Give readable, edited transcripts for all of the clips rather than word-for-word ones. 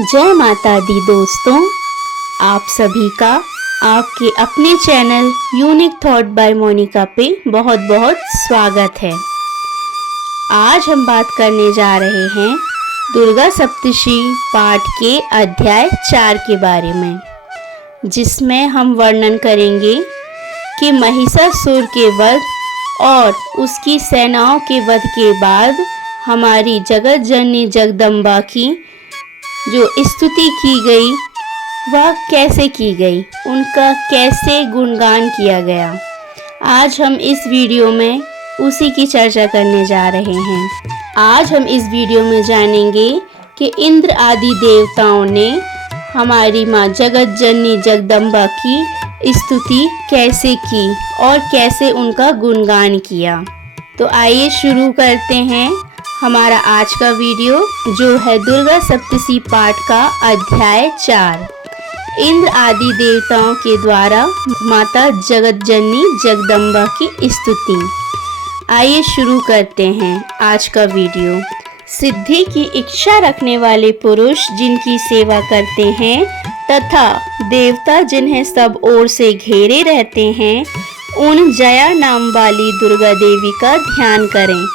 जय माता दी दोस्तों, आप सभी का आपके अपने channel unique thought by Monika पे बहुत बहुत स्वागत है। आज हम बात करने जा रहे हैं दुर्गा सप्तशी पाठ के अध्याय 4 के बारे में, जिसमें हम वर्णन करेंगे कि महिषासुर के वध और उसकी सेनाओं के वध के बाद हमारी जगत जननी जगदम्बा की जो स्तुति की गई वह कैसे की गई, उनका कैसे गुणगान किया गया। आज हम इस वीडियो में उसी की चर्चा करने जा रहे हैं। आज हम इस वीडियो में जानेंगे कि इंद्र आदि देवताओं ने हमारी माँ जगत जननी जगदम्बा की स्तुति कैसे की और कैसे उनका गुणगान किया। तो आइए शुरू करते हैं हमारा आज का वीडियो, जो है दुर्गा सप्तशी पाठ का अध्याय 4, इंद्र आदि देवताओं के द्वारा माता जगत जननी जगदम्बा की स्तुति। आइए शुरू करते हैं आज का वीडियो। सिद्धि की इच्छा रखने वाले पुरुष जिनकी सेवा करते हैं तथा देवता जिन्हें सब ओर से घेरे रहते हैं, उन जया नाम वाली दुर्गा देवी का ध्यान करें।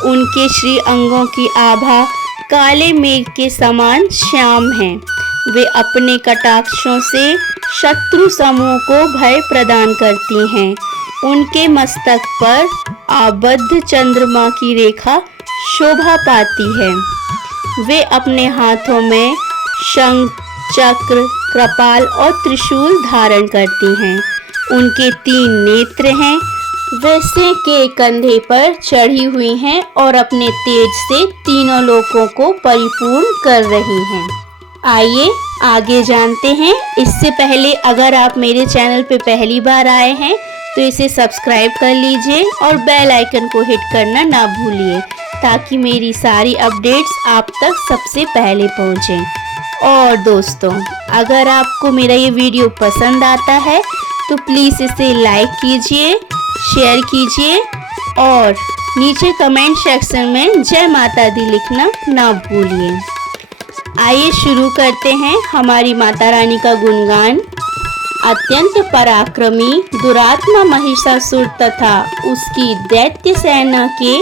उनके श्री अंगों की आभा काले मेघ के समान श्याम है। वे अपने कटाक्षों से शत्रु समूह को भय प्रदान करती हैं। उनके मस्तक पर आबद्ध चंद्रमा की रेखा शोभा पाती है। वे अपने हाथों में शंख, चक्र, कृपाल और त्रिशूल धारण करती हैं। उनके 3 नेत्र हैं। वे सिंह के कंधे पर चढ़ी हुई हैं और अपने तेज से तीनों लोकों को परिपूर्ण कर रही हैं। आइए आगे जानते हैं। इससे पहले अगर आप मेरे चैनल पे पहली बार आए हैं तो इसे सब्सक्राइब कर लीजिए और बेल आइकन को हिट करना ना भूलिए, ताकि मेरी सारी अपडेट्स आप तक सबसे पहले पहुँचें। और दोस्तों, अगर आपको मेरा ये वीडियो पसंद आता है तो प्लीज़ इसे लाइक कीजिए, शेयर कीजिए और नीचे कमेंट सेक्शन में जय माता दी लिखना ना भूलिए। आइए शुरू करते हैं हमारी माता रानी का गुणगान। अत्यंत पराक्रमी दुरात्मा महिषासुर तथा उसकी दैत्य सेना के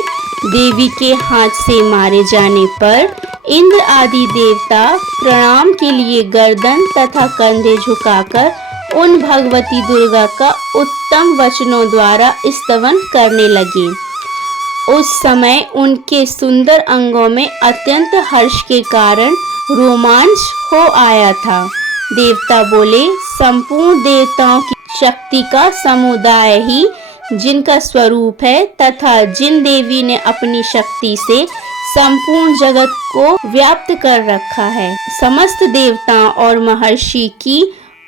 देवी के हाथ से मारे जाने पर इंद्र आदि देवता प्रणाम के लिए गर्दन तथा कंधे झुकाकर उन भगवती दुर्गा का उत्तम वचनों द्वारा स्तवन करने लगे। उस समय उनके सुंदर अंगों में अत्यंत हर्ष के कारण रोमांच हो आया था। देवता बोले, संपूर्ण देवताओं की शक्ति का समुदाय ही जिनका स्वरूप है तथा जिन देवी ने अपनी शक्ति से संपूर्ण जगत को व्याप्त कर रखा है, समस्त देवताओं और महर्षि की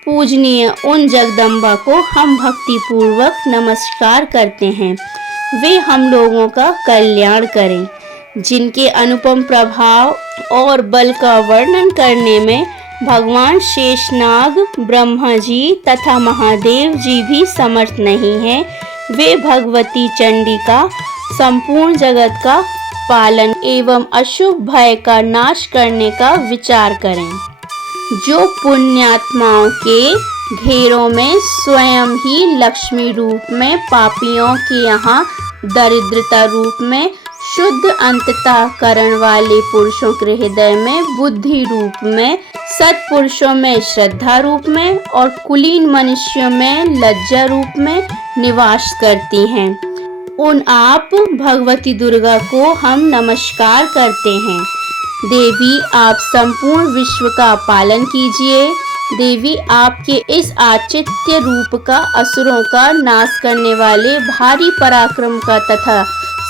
पूजनीय उन जगदम्बा को हम भक्ति पूर्वक नमस्कार करते हैं। वे हम लोगों का कल्याण करें। जिनके अनुपम प्रभाव और बल का वर्णन करने में भगवान शेषनाग, ब्रह्मा जी तथा महादेव जी भी समर्थ नहीं हैं, वे भगवती चंडी का संपूर्ण जगत का पालन एवं अशुभ भय का नाश करने का विचार करें। जो पुण्यात्माओं के घेरों में स्वयं ही लक्ष्मी रूप में, पापियों के यहाँ दरिद्रता रूप में, शुद्ध अंतता करण वाले पुरुषों के हृदय में बुद्धि रूप में, सत्पुरुषों में श्रद्धा रूप में और कुलीन मनुष्यों में लज्जा रूप में निवास करती हैं, उन आप भगवती दुर्गा को हम नमस्कार करते हैं। देवी, आप संपूर्ण विश्व का पालन कीजिए। देवी, आपके इस आचित्य रूप का असुरों का नाश करने वाले भारी पराक्रम का तथा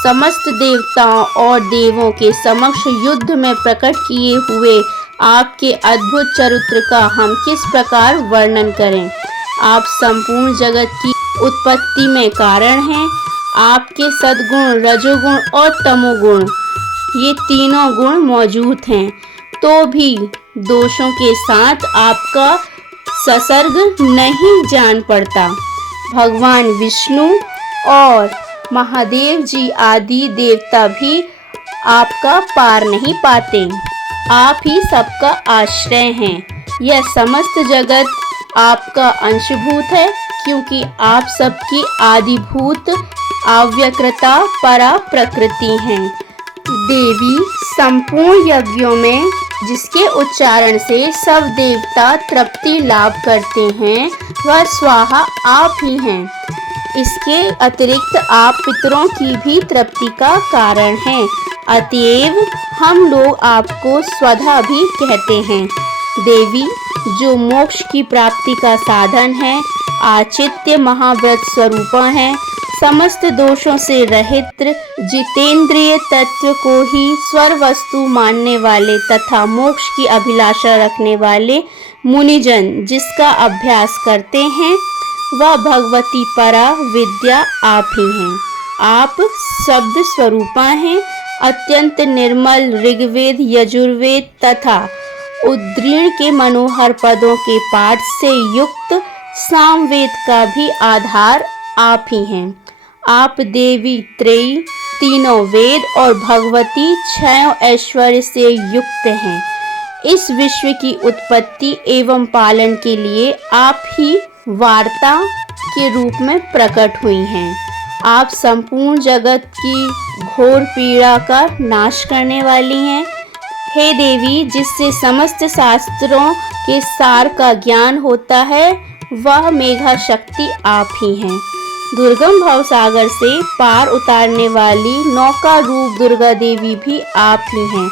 समस्त देवताओं और देवों के समक्ष युद्ध में प्रकट किए हुए आपके अद्भुत चरित्र का हम किस प्रकार वर्णन करें। आप संपूर्ण जगत की उत्पत्ति में कारण हैं। आपके सद्गुण, रजोगुण और तमोगुण, ये तीनों गुण मौजूद हैं, तो भी दोषों के साथ आपका संसर्ग नहीं जान पड़ता। भगवान विष्णु और महादेव जी आदि देवता भी आपका पार नहीं पाते। आप ही सबका आश्रय हैं। यह समस्त जगत आपका अंशभूत है, क्योंकि आप सबकी आदिभूत अव्यकृता परा प्रकृति हैं। देवी संपूर्ण यज्ञों में जिसके उच्चारण से सब देवता तृप्ति लाभ करते हैं, वह स्वाहा आप ही हैं। इसके अतिरिक्त आप पितरों की भी तृप्ति का कारण हैं। अतएव हम लोग आपको स्वधा भी कहते हैं। देवी जो मोक्ष की प्राप्ति का साधन है, आचित्य महाव्रत स्वरूपा हैं, समस्त दोषों से रहित जितेंद्रिय तत्व को ही स्वर वस्तु मानने वाले तथा मोक्ष की अभिलाषा रखने वाले मुनिजन जिसका अभ्यास करते हैं, वह भगवती परा विद्या आप ही हैं। आप शब्द स्वरूपा हैं। अत्यंत निर्मल ऋग्वेद, यजुर्वेद तथा उद्गीर्ण के मनोहर पदों के पाठ से युक्त सामवेद का भी आधार आप ही हैं। आप देवी त्रयी, तीनों वेद और भगवती छयों ऐश्वर्य से युक्त हैं। इस विश्व की उत्पत्ति एवं पालन के लिए आप ही वार्ता के रूप में प्रकट हुई हैं। आप संपूर्ण जगत की घोर पीड़ा का नाश करने वाली हैं। हे देवी, जिससे समस्त शास्त्रों के सार का ज्ञान होता है, वह मेघा शक्ति आप ही हैं। दुर्गम भव सागर से पार उतारने वाली नौका रूप दुर्गा देवी भी आप ही हैं।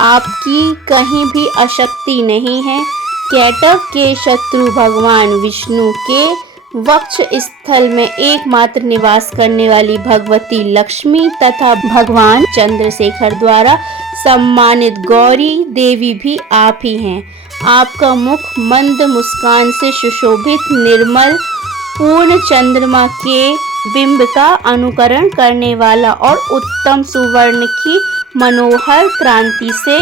आपकी कहीं भी अशक्ति नहीं है। कैटव के शत्रु भगवान विष्णु के वक्ष स्थल में एकमात्र निवास करने वाली भगवती लक्ष्मी तथा भगवान चंद्रशेखर द्वारा सम्मानित गौरी देवी भी आप ही हैं। आपका मुख मंद मुस्कान से सुशोभित निर्मल पूर्ण चंद्रमा के बिंब का अनुकरण करने वाला और उत्तम सुवर्ण की मनोहर क्रांति से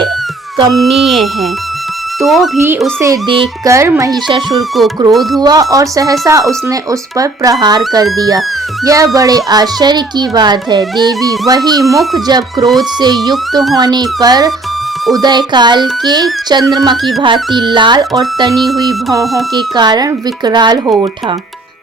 कमनीय है। तो भी उसे देखकर महिषासुर को क्रोध हुआ और सहसा उसने उस पर प्रहार कर दिया। यह बड़े आश्चर्य की बात है। देवी वही मुख जब क्रोध से युक्त होने पर उदय काल के चंद्रमा की भांति लाल और तनी हुई भौहों के कारण विकराल हो उठा।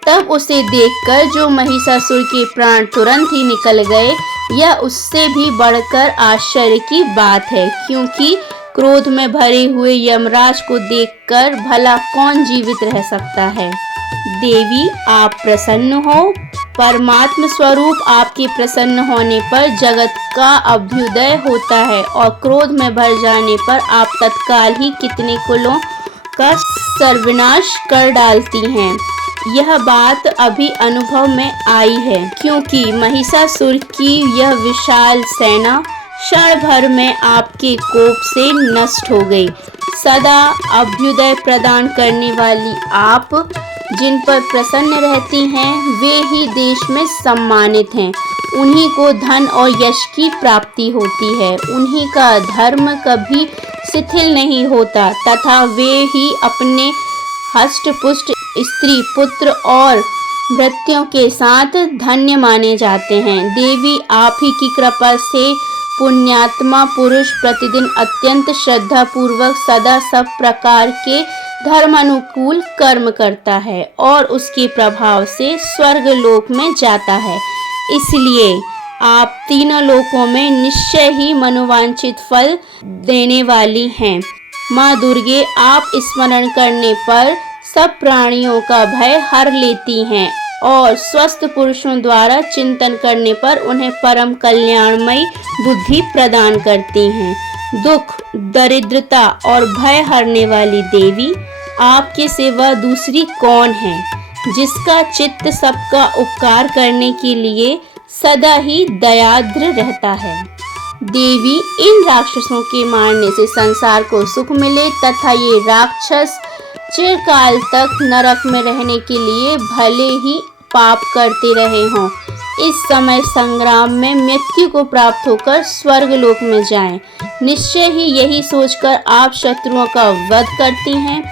तब उसे देखकर जो महिषासुर के प्राण तुरंत ही निकल गए, यह उससे भी बढ़कर आश्चर्य की बात है, क्योंकि क्रोध में भरे हुए यमराज को देखकर भला कौन जीवित रह सकता है। देवी आप प्रसन्न हो। परमात्म स्वरूप आपके प्रसन्न होने पर जगत का अभ्युदय होता है और क्रोध में भर जाने पर आप तत्काल ही कितने कुलों का सर्वनाश कर डालती हैं। यह बात अभी अनुभव में आई है, क्योंकि महिषासुर की यह विशाल सेना क्षण भर में आपके कोप से नष्ट हो गई। सदा अभ्युदय प्रदान करने वाली आप जिन पर प्रसन्न रहती हैं, वे ही देश में सम्मानित हैं। उन्हीं को धन और यश की प्राप्ति होती है। उन्हीं का धर्म कभी शिथिल नहीं होता तथा वे ही अपने हष्ट पुष्ट स्त्री पुत्र और भृत्यों के साथ धन्य माने जाते हैं। देवी आप ही की कृपा से पुण्यात्मा पुरुष प्रतिदिन अत्यंत श्रद्धा पूर्वक सदा सब प्रकार के धर्मानुकूल कर्म करता है और उसके प्रभाव से स्वर्ग लोक में जाता है। इसलिए आप तीनों लोकों में निश्चय ही मनोवांछित फल देने वाली हैं। माँ दुर्गे आप स्मरण करने पर सब प्राणियों का भय हर लेती हैं और स्वस्थ पुरुषों द्वारा चिंतन करने पर उन्हें परम कल्याणमयी बुद्धि प्रदान करती हैं। दुख, दरिद्रता और भय हरने वाली देवी, आपके सिवा दूसरी कौन है जिसका चित्त सबका उपकार करने के लिए सदा ही दयाद्र रहता है। देवी इन राक्षसों के मारने से संसार को सुख मिले तथा ये राक्षस चिरकाल तक नरक में रहने के लिए भले ही पाप करते रहे हों, इस समय संग्राम में मृत्यु को प्राप्त होकर स्वर्ग लोक में जाएं। निश्चय ही यही सोचकर आप शत्रुओं का वध करती हैं।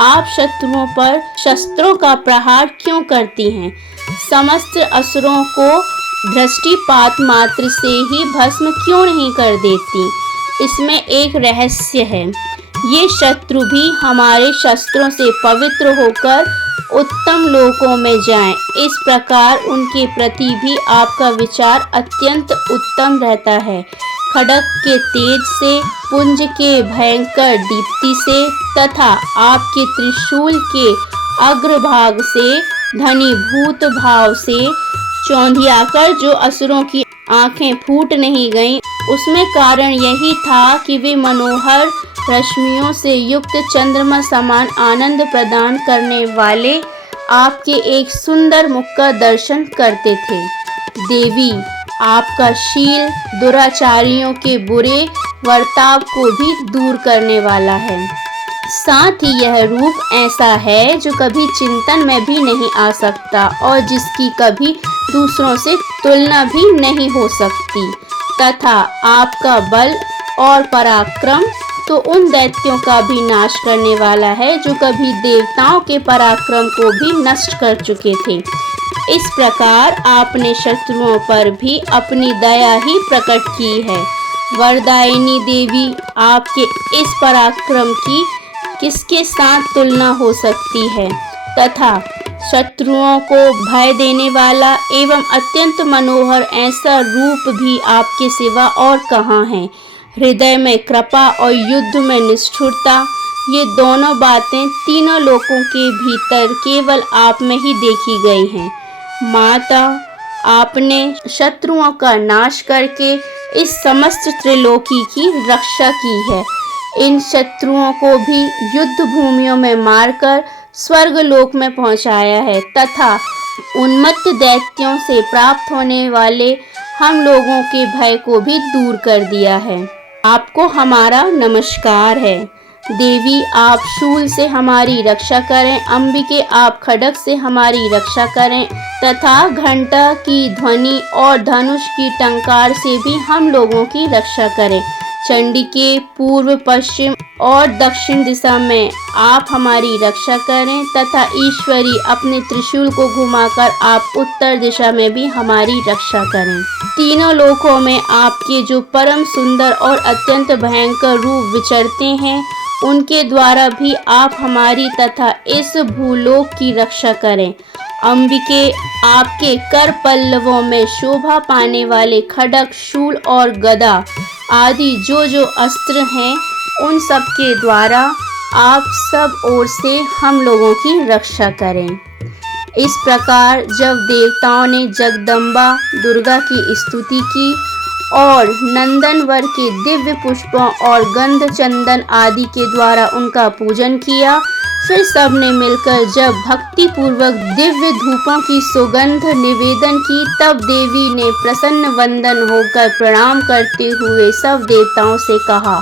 आप शत्रुओं पर शस्त्रों का प्रहार क्यों करती हैं? समस्त असुरों को दृष्टिपात मात्र से ही भस्म क्यों नहीं कर देती? इसमें एक रहस्य है। ये शत्रु भी हमारे शस्त्रों से पवित्र होकर उत्तम लोकों में जाएं। इस प्रकार उनके प्रति भी आपका विचार अत्यंत उत्तम रहता है। खड्ग के तेज से, पुंज के भयंकर दीप्ति से तथा आपके त्रिशूल के अग्रभाग से घनीभूत भाव से चौंधियाकर जो असुरों की आंखें फूट नहीं गईं, उसमें कारण यही था कि वे मनोहर रश्मियों से युक्त चंद्रमा समान आनंद प्रदान करने वाले आपके एक सुंदर मुख का दर्शन करते थे। देवी, आपका शील दुराचारियों के बुरे वर्ताव को भी दूर करने वाला है। साथ ही यह रूप ऐसा है जो कभी चिंतन में भी नहीं आ सकता और जिसकी कभी दूसरों से तुलना भी नहीं हो सकती, तथा आपका बल और पराक्रम तो उन दैत्यों का भी नाश करने वाला है जो कभी देवताओं के पराक्रम को भी नष्ट कर चुके थे। इस प्रकार आपने शत्रुओं पर भी अपनी दया ही प्रकट की है। वरदायिनी देवी, आपके इस पराक्रम की किसके साथ तुलना हो सकती है, तथा शत्रुओं को भय देने वाला एवं अत्यंत मनोहर ऐसा रूप भी आपके सिवा और कहाँ है। हृदय में कृपा और युद्ध में निष्ठुरता, ये दोनों बातें तीनों लोकों के भीतर केवल आप में ही देखी गई हैं। माता, आपने शत्रुओं का नाश करके इस समस्त त्रिलोकी की रक्षा की है। इन शत्रुओं को भी युद्ध भूमियों में मारकर स्वर्ग लोक में पहुंचाया है तथा उन्मत्त दैत्यों से प्राप्त होने वाले हम लोगों के भय को भी दूर कर दिया है। आपको हमारा नमस्कार है। देवी, आप शूल से हमारी रक्षा करें। अंबिके, आप खड्ग से हमारी रक्षा करें तथा घंटा की ध्वनि और धनुष की टंकार से भी हम लोगों की रक्षा करें। चंडिके, पूर्व, पश्चिम और दक्षिण दिशा में आप हमारी रक्षा करें तथा ईश्वरी, अपने त्रिशूल को घुमाकर आप उत्तर दिशा में भी हमारी रक्षा करें। तीनों लोकों में आपके जो परम सुंदर और अत्यंत भयंकर रूप विचरते हैं, उनके द्वारा भी आप हमारी तथा इस भूलोक की रक्षा करें। अंबिके, आपके कर पल्लवों में शोभा पाने वाले खड्ग, शूल और गदा आदि जो अस्त्र हैं, उन सब के द्वारा आप सब ओर से हम लोगों की रक्षा करें। इस प्रकार जब देवताओं ने जगदम्बा दुर्गा की स्तुति की और नंदनवर के दिव्य पुष्पों और गंध चंदन आदि के द्वारा उनका पूजन किया, फिर सब ने मिलकर जब भक्ति पूर्वक दिव्य धूपों की सुगंध निवेदन की, तब देवी ने प्रसन्न वंदन होकर प्रणाम करते हुए सब देवताओं से कहा।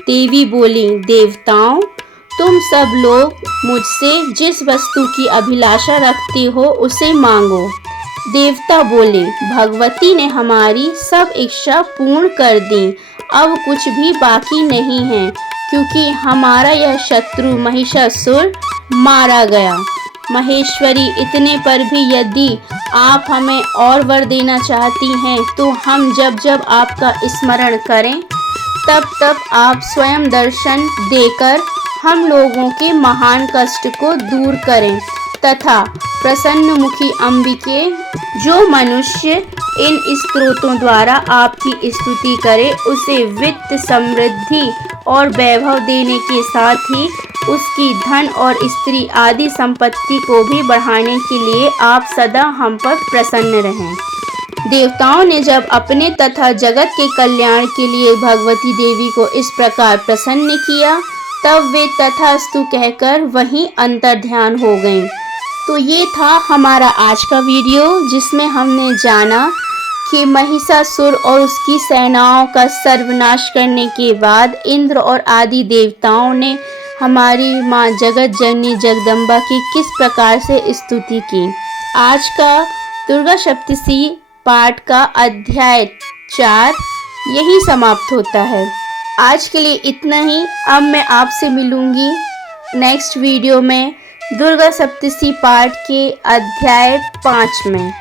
देवी बोली, देवताओं, तुम सब लोग मुझसे जिस वस्तु की अभिलाषा रखते हो उसे मांगो। देवता बोले, भगवती ने हमारी सब इच्छा पूर्ण कर दी, अब कुछ भी बाकी नहीं है, क्योंकि हमारा यह शत्रु महिषासुर मारा गया। महेश्वरी, इतने पर भी यदि आप हमें और वर देना चाहती हैं, तो हम जब जब आपका स्मरण करें, तब तब आप स्वयं दर्शन देकर हम लोगों के महान कष्ट को दूर करें तथा प्रसन्न मुखी अंबिके, जो मनुष्य इन स्तोत्रों द्वारा आपकी स्तुति करे, उसे वित्त, समृद्धि और वैभव देने के साथ ही उसकी धन और स्त्री आदि संपत्ति को भी बढ़ाने के लिए आप सदा हम पर प्रसन्न रहें। देवताओं ने जब अपने तथा जगत के कल्याण के लिए भगवती देवी को इस प्रकार प्रसन्न किया, तब वे तथास्तु कहकर वहीं अंतर्ध्यान हो गईं। तो ये था हमारा आज का वीडियो, जिसमें हमने जाना कि महिषासुर और उसकी सेनाओं का सर्वनाश करने के बाद इंद्र और आदि देवताओं ने हमारी माँ जगत जननी जगदम्बा की किस प्रकार से स्तुति की। आज का दुर्गा सप्तशी पाठ का अध्याय 4 यही समाप्त होता है। आज के लिए इतना ही। अब मैं आपसे मिलूंगी नेक्स्ट वीडियो में दुर्गा सप्तशी पाठ के अध्याय 5 में।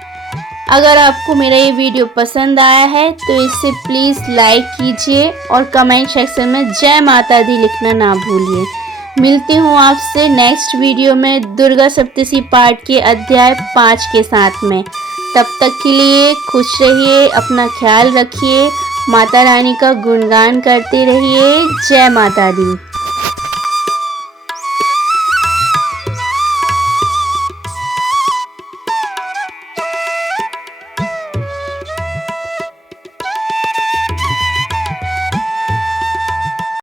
अगर आपको मेरा ये वीडियो पसंद आया है तो इसे प्लीज़ लाइक कीजिए और कमेंट सेक्शन में जय माता दी लिखना ना भूलिए। मिलती हूँ आपसे नेक्स्ट वीडियो में दुर्गा सप्तशती पाठ के अध्याय 5 के साथ में। तब तक के लिए खुश रहिए, अपना ख्याल रखिए, माता रानी का गुणगान करते रहिए। जय माता दी।